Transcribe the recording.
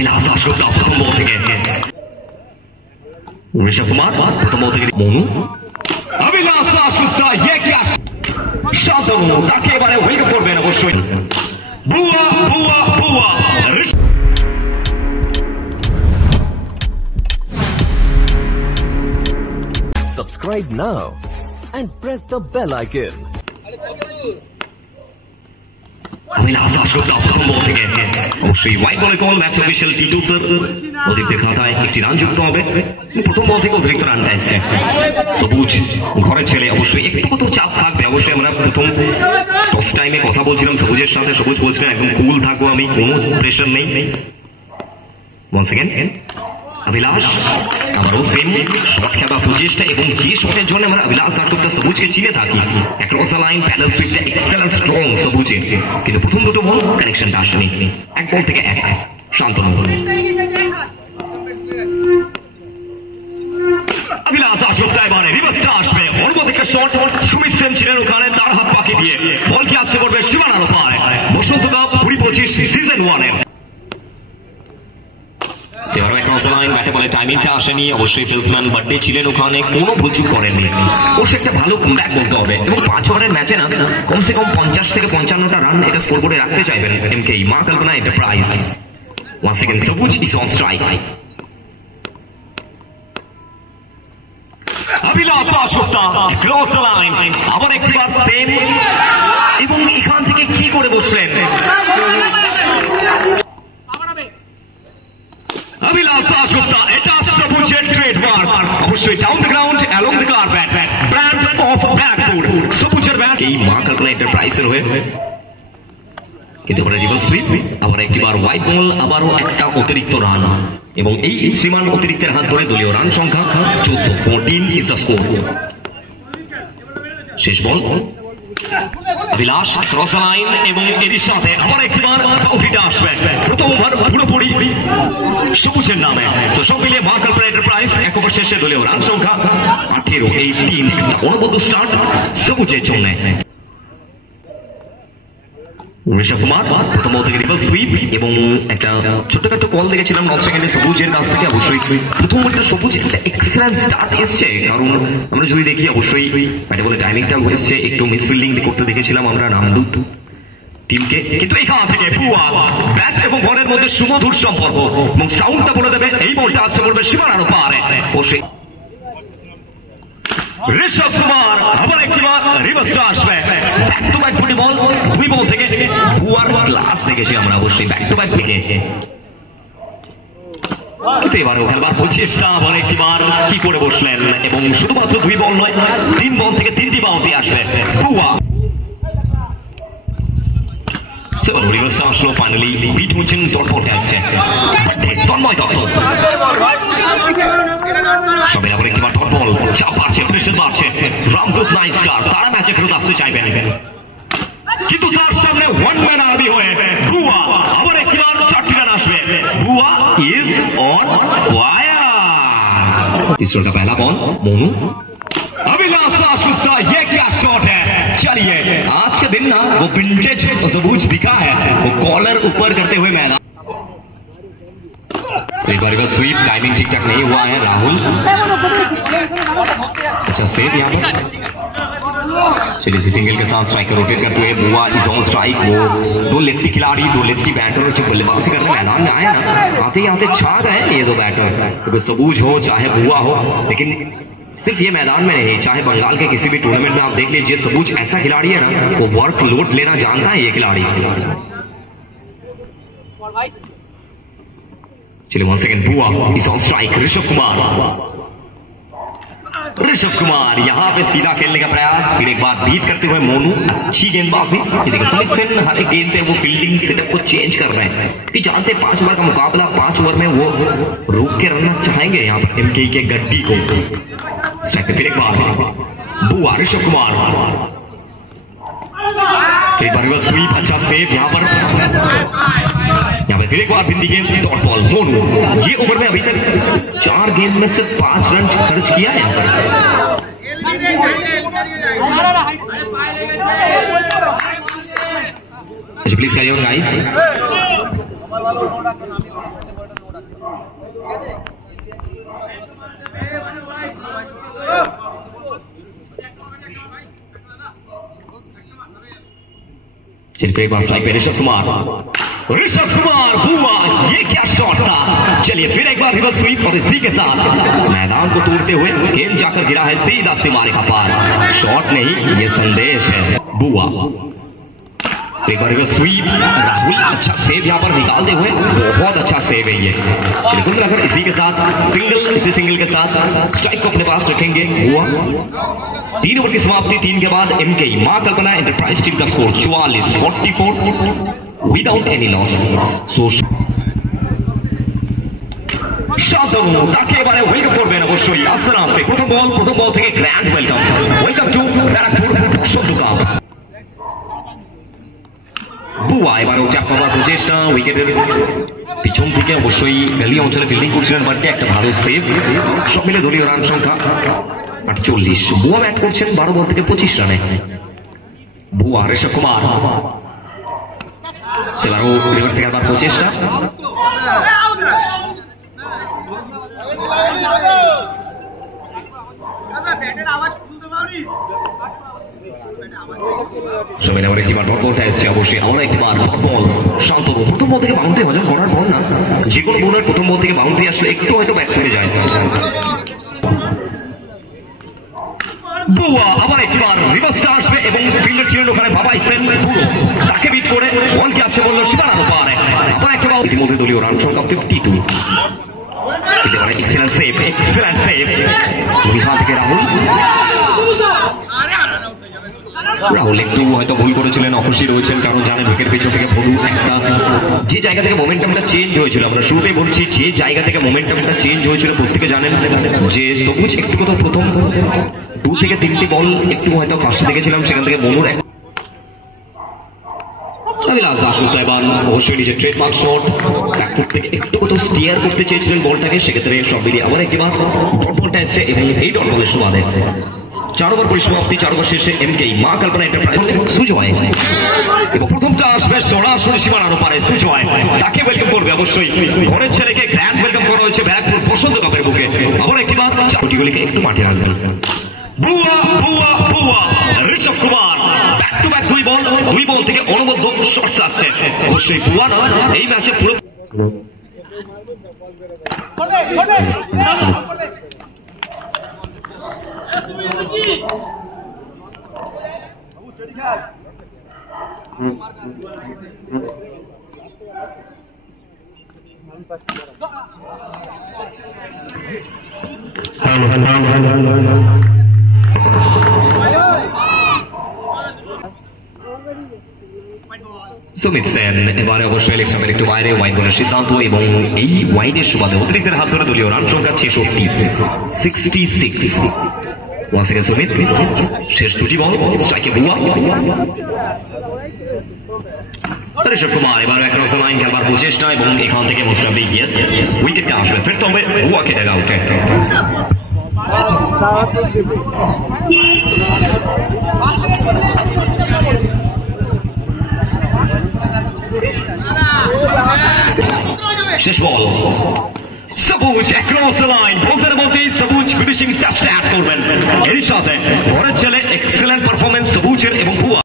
अभिलाष दासगुप्ता प्रथम बॉल থেকে ऋषभ कुमार प्रथम बॉल থেকে मोनू अभिलाष दासगुप्ता ये क्या শান্তনু তাকে এবারে ওয়েলকাম করবেন অবশ্যই বুয়া বুয়া বুয়া Subscribe now and press the bell icon. Abhilash Dasgupta प्रथम बॉल থেকে অবশ্যই হোয়াইট বলে কল ম্যাচ অফিশিয়াল টি2 স্যার অধিকদের খাতায় একটি রান যুক্ত হবে প্রথম বল থেকে অতিরিক্ত রানটা এসেছে সবুজ ঘরে ছেলে অবশ্যই একটু কত চাপ থাকবে অবশ্যই আমরা প্রথম টস টাইমে কথা বলছিলাম সবুজের সাথে সবুজ বলছিলেন একদম কুল থাকবো আমি কোনো প্রেশার নেই ওয়ান সেকেন্ড अभिलाष আমারও সেম শট খেলা প্রচেষ্টা এবং যে শটের জন্য আমরা अभिलाष দাসগুপ্তা সবুজকে চিনে থাকি অ্যাক্রস দ্য লাইন প্যানেল সুইটটা এক্সেলেন্ট স্ট্রং সবুজের কিন্তু প্রথম দুটো বল কানেকশনটা আসেনি এক বল থেকে এক শান্তনু अभिलाष दासगुप्ता এবারে রিভার্সটা আসবে অন্যদিকে শট সুমিত সেন ছিলেন ওখানে তার হাত পাকি দিয়ে বল কি আসছে করবে সীমানার ওপারে বসন্ত কাপ 2025 সিজন 1 এ সেভারও অ্যাক্রস দ্য লাইন ব্যাটে বলে টাইমিংটা আসেনি অবশ্যই ফিল্ডসম্যান বার্থডে ছিলেন ওখানে কোনো ভুলচুক করেননি অবশ্যই একটা ভালো কামব্যাক বলতে হবে এবং 5 ওভারের ম্যাচে না কমসে কম 50 থেকে 55টা রান এটা স্কোর বোর্ডে রাখতে চাইবেন এমকে মা কল্পনা এন্টারপ্রাইজ ওয়ান সেকেন্ড সবুজ is on strike Abhilash Dasgupta cross the line আবার একবার সেম এবং এখান থেকে কি করে বসলেন अभिलाष दासगुप्ता এটা সবুজের ট্রেডমার্ক অবশ্যই down the ground along the carpet brand of backboard সবুজের ব্যাট এই মা কল্পনা এন্টারপ্রাইজের হয়ে কিন্তু পরে রিভার্স সুইপ আবার একবার হোয়াইট বল আবারও একটা অতিরিক্ত রান এবং এই শ্রীমান অতিরিক্তের হাত ধরে দলীয় রান সংখ্যা 14 ইজ দ্য স্কোর শেষ বল अभिलाष ক্রস লাইন এবং এর সাথে আবার একবার বাউন্ডারিটা আসবে প্রথম ওভার পুরোপুরি সবুজের নামে তো সব মিলিয়ে মা কল্পনা এন্টারপ্রাইজ এক ওভার শেষে দলীয় রান সংখ্যা 18 এই 3 অনবদ্য স্টার্ট সবুজের জন্য ঋষভ কুমার প্রথম বল থেকে রিভার্স সুইপ এবং একটা ছোটখাটো কল দেখেছিলাম নট সেকেন্ডে সবুজের কাছ থেকে অবশ্যই প্রথম একটা সবুজ একটা এক্সেলেন্ট স্টার্ট এসছে কারণ আমরা যদি দেখি অবশ্যই ব্যাটে বলে টাইমিংটা হয়েছে একটু মিসফিল্ডিং করতে দেখেছিলাম আমরা রামদূত টিমকে কিন্তু এখান থেকে বুয়া ব্যাট এবং বলের মধ্যে সুমধুর সম্পর্ক এবং সাউন্ডটা বলে দেবে এই বলটা আসছে বলবে সীমানার পারে অবশ্যই ঋষভ কুমার আবার একবার রিভার্সটা আসবে ব্যাক টু ব্যাক দুটি বল দুই বল থেকে বুয়ার ক্লাস দেখেছি আমরা অবশ্যই ব্যাক টু ব্যাক থেকে কিন্তু এবারও খেলবার প্রচেষ্টা আবার একবার কি করে বসলেন এবং শুধুমাত্র দুই বল নয় 3 বল থেকে 3টি বাউন্ডারি আসবে বুয়া সেবার রিভার্সটা আসলো ফাইনালি বিট হচ্ছেন ডটবলটা আসছে তন্ময় দত্ত সবাই আবার একবার ডট বল চাপ বাড়ছে প্রেশার বাড়ছে রামদূত নাইট স্টার তারা ম্যাচে ফেরত আসতে চাইবেন কিন্তু তার সামনে ওয়ান ম্যান আর্মি হয়ে বুয়া আবার একবার 4টি রান আসবে বুয়া ইজ অন फायर तीसरा का पहला बॉल मोनू अभिलाष दासगुप्ता ये क्या शॉट है चलिए आज के दिन ना वो विंटेज सबूज दिखा है वो कॉलर ऊपर करते हुए मैदान एक बार स्वीप टाइमिंग ठीक ठाक नहीं हुआ है राहुल अच्छा सेव यहाँ पर चलिए सिंगल के साथ स्ट्राइकर रोटेट करते हुए बुआ इज ऑन स्ट्राइक वो दो लेफ्टी खिलाड़ी दो लेफ्टी बैटर जो बल्लेबाजी करते मैदान में आए ना आते ही आते छा गए ये दो बैटर तो सबूज हो चाहे बुआ हो लेकिन सिर्फ ये मैदान में नहीं चाहे बंगाल के किसी भी टूर्नामेंट में आप देख लीजिए सबूज ऐसा खिलाड़ी है ना वो वर्क लोड लेना जानता है ये खिलाड़ी चलिए 1 सेकंड बुआ is on strike Rishabh Kumar यहाँ पे सीधा खेलने का प्रयास फिर एक बार बीट करते हुए मोनू अच्छी गेंदबाजी सुमित सेन हर एक गेंद पे वो फील्डिंग सेटअप को चेंज कर रहे हैं कि जानते 5 ओवर का मुकाबला 5 ओवर में वो रोक के रखना चाहेंगे यहाँ पर एमके के गड्डी को फिर एक बार बुआ ऋषभ कुमार फिर बार स्वीप अच्छा सेव यहाँ पर फिर एक बार भिंडी गेंद डॉट बॉल मोनू ये ओवर में अभी तक 4 गेंद में सिर्फ 5 रन खर्च किया है यहाँ पर प्लीज कैरी ऑन गाइस फिर एक बार स्ट्राइक पे ऋषभ कुमार बुआ, ये क्या शॉट था। चलिए फिर एक बार रिवर्स स्वीप और इसी के साथ मैदान को तोड़ते हुए गेंद जाकर गिरा है सीधा सीमारे का पार। शॉट नहीं, ये संदेश है। बुआ एक बार रिवर्स स्वीप, राहुल अच्छा सेव यहां पर निकालते हुए, बहुत अच्छा सेव है ये। चलिए कुल मिलाकर इसी के साथ इसी सिंगल के साथ स्ट्राइक को अपने पास रखेंगे बुआ। 3 ओवर की समाप्ति 3 के बाद एमके मां कल्पना एंटरप्राइज टीम का स्कोर 44-44 विदाउट एनी लॉस। सो শান্তনু তাকে এবারে ওয়েলকাম করবেন অবশ্যই আস্তে আস্তে। প্রথম বল থেকে grand welcome to Barrackpore Basanta cup. বুয়া এবারেও চাপ করার প্রচেষ্টা, উইকেটের পিছন থেকে অবশ্যই ভ্যালি অঞ্চলে ফিল্ডিং করছিলেন, বাট একটা ভালো সেভ। সব মিলে দলীয় রান সংখ্যা 48। বুয়া ব্যাট করছেন 12 বল থেকে 25 রানে। বুয়া ঋষভ কুমার সেবারও রিভার্সে খেলবার প্রচেষ্টা। সবাই আবার একটিবার ডট বলটা এসছে, অবশ্যই আবার একটিবার ডট বল। শান্তনু প্রথম বল থেকে বাউন্ডারি হজম করার বল না, যে কোনো বোলার প্রথম বল থেকে বাউন্ডারি আসলে একটু হয়তো ব্যাক ফুটে যায়। বুয়া আবার একটিবার রিভার্সটা আসবে এবং ফিল্ডার ছিলেন ওখানে বাবা ইসেন পুরো, তাকে বিট করে বল কি আছে বললো সীমানার পারে। আবার একটিবার ইতিমধ্যে দলীয় রান সংখ্যা 52। এক্সেলেন্ট সেভ থেকে রাহুল একটু হয়তো ভুল করেছিলেন, অখুশি রয়েছেন, কারণ জানেন উইকেট পিছন থেকে বধু একটা যে জায়গা থেকে মোমেন্টামটা চেঞ্জ হয়েছিল, আমরা শুরুতেই বলছি যে জায়গা থেকে মোমেন্টামটা চেঞ্জ হয়েছিল, প্রত্যেকে জানেন যে সবুজ একটু কথা প্রথম 2 থেকে 3টি বল একটু হয়তো ফার্স্টে দেখেছিলাম, সেখান থেকে মনুর অবশ্যই নিজের ট্রেডমার্ক শট ব্যাকফুট থেকে একটু কত স্টিয়ার করতে চেয়েছিলেন বলটাকে, সেক্ষেত্রে সব মিলিয়ে আবার একটিবার ডট বলটা এসছে এবং এই ডট বলের সুবাদে 4 ওভার পরিসমাপ্তি। 4 ওভার শেষে এমকে মা কল্পনা এন্টারপ্রাইজ সুজয় এবং প্রথমটা আসবে সরাসরি সীমানার ওপারে। সুজয় তাকে ওয়েলকাম করবে অবশ্যই, ঘরের ছেলেকে গ্র্যান্ড ওয়েলকাম করা হয়েছে ব্যারাকপুর বসন্ত কাপের বুকে। আবার একটিবার চারটিগুলিকে একটু মাঠে রাখবেন। বুয়া Rishabh Kumar back to back 2 বল থেকে অনবদ্য শটস আসছে। অবশ্যই বুয়া না, এই ম্যাচে পুরো সুমিত সেন এবারে অবশ্যই ইলেকশনের একটু বাইরে ওয়াইড বলের সিদ্ধান্ত এবং এই ওয়াইডের সুবাদে অতিরিক্তের হাত ধরে দলীয় রান সংখ্যা 66। ওয়াসিকে সুমিত শেষ 2টি বল স্ট্রাইকে বুয়া। ঋষভ কুমার এবার অ্যাক্রস দ্য লাইন খেলবার প্রচেষ্টা এবং এখান থেকে মোস্টাফি ইয়েস উইকেটটা আসবে, ফিরতে হবে বুয়াকে ড্যাগ আউটে। শেষ বল সবুজ অ্যাক্রস দ্য লাইন, বলতেই সবুজ ফিনিশিং টাচটা অ্যাড করবেন। এরই সাথে ঘরের ছেলে এক্সেলেন্ট পারফরমেন্স সবুজের এবং বুয়া।